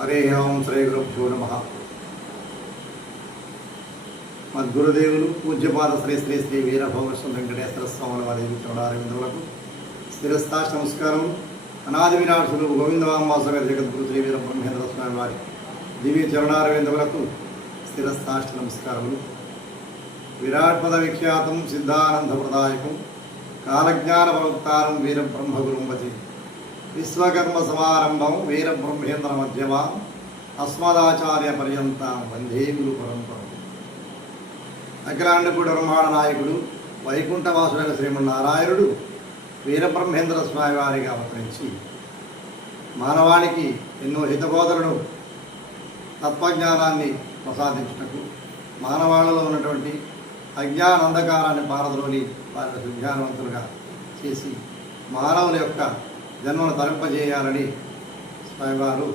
హరే ఓం శ్రీ గురుభ్యో నమః. మద్గురుదేవులు పూజ్యపాద శ్రీ శ్రీ శ్రీ వీరభోగస్వామి వెంకటేశ్వర స్వాముల వారి చౌడారవిందులకు శిరస్థాష్ట నమస్కారం. అనాది వినాశులు గోవిందవాంబాస జగద్గురు శ్రీ వీర బ్రహ్మేంద్ర స్వామి వారి దివ్య చరణారవిందులకు శిరస్థాష్ట నమస్కారములు. విరాట్పద విఖ్యాతం సిద్ధానంద ప్రదాయకం కాలజ్ఞాన ప్రవక్తారం వీర బ్రహ్మగురుం భజే. విశ్వకర్మ సమారంభం వీర బ్రహ్మేంద్ర మధ్యమాం అస్మదాచార్య పర్యంతం వందే గురు పరంపరం. అఖిలాండకుడు బ్రహ్మాండ నాయకుడు వైకుంఠవాసుడైన శ్రీమన్నారాయణుడు వీరబ్రహ్మేంద్ర స్వామి వారిగా అవతరించి మానవాళికి ఎన్నో హితబోధలను తత్వజ్ఞానాన్ని ప్రసాదించుటకు మానవాళిలో ఉన్నటువంటి అజ్ఞాన అంధకారాన్ని పారద్రోలి వారిని సుజ్ఞానవంతులుగా చేసి మానవుల యొక్క జన్మను తరింపజేయాలని స్వామివారు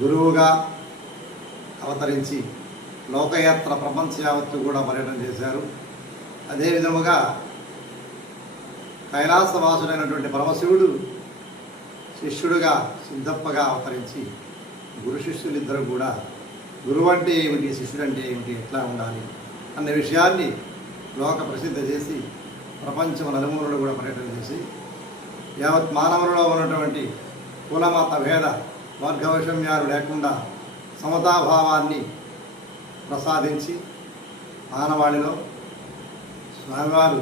గురువుగా అవతరించి లోకయాత్ర ప్రపంచ యావత్తు కూడా పర్యటన చేశారు. అదేవిధముగా కైలాసవాసుడైనటువంటి పరమశివుడు శిష్యుడుగా సిద్ధప్పగా అవతరించి గురు శిష్యులిద్దరూ కూడా గురువు అంటే ఏమిటి, శిష్యుడు అంటే ఏమిటి, ఎట్లా ఉండాలి అనే విషయాన్ని లోక ప్రసిద్ధ చేసి ప్రపంచం నలుమూలలో కూడా పర్యటన చేసి యావత్ మానవులలో ఉన్నటువంటి కులమత భేద వర్గవైషమ్యాలు లేకుండా సమతాభావాన్ని ప్రసాదించి మానవాళిలో స్వామివారు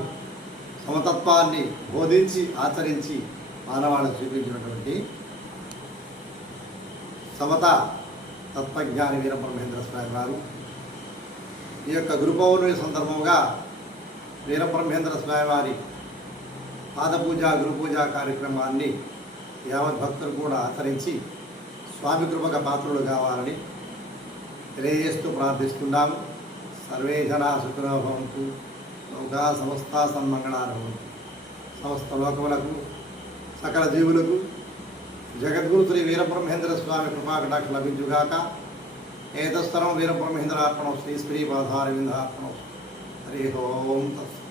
సమతత్వాన్ని బోధించి ఆచరించి మానవాళిని చూపించినటువంటి సమత తత్వజ్ఞాని వీరబ్రహ్మేంద్ర స్వామి వారు ఈ యొక్క గురు పౌర్ణమి సందర్భంగా వీరబ్రహ్మేంద్ర స్వామి వారి పాదపూజ గురుపూజ కార్యక్రమాన్ని యావత్ భక్తులు కూడా ఆచరించి స్వామి కృపక పాత్రులు కావాలని తెలియజేస్తూ ప్రార్థిస్తున్నాము. సర్వే జనా సుఖినో భవంతు, లోకా సమస్త సన్మంగళాని భవంతు. సమస్త లోకములకు సకల జీవులకు జగద్గురు శ్రీ వీరబ్రహ్మేంద్ర స్వామి కృపాకటాక్ష లభించుగాక. ఏతస్తరం వీరబ్రహ్మేంద్రార్పణం శ్రీ శ్రీ పాదారవిందార్పణం. హరి ఓం తత్సత్.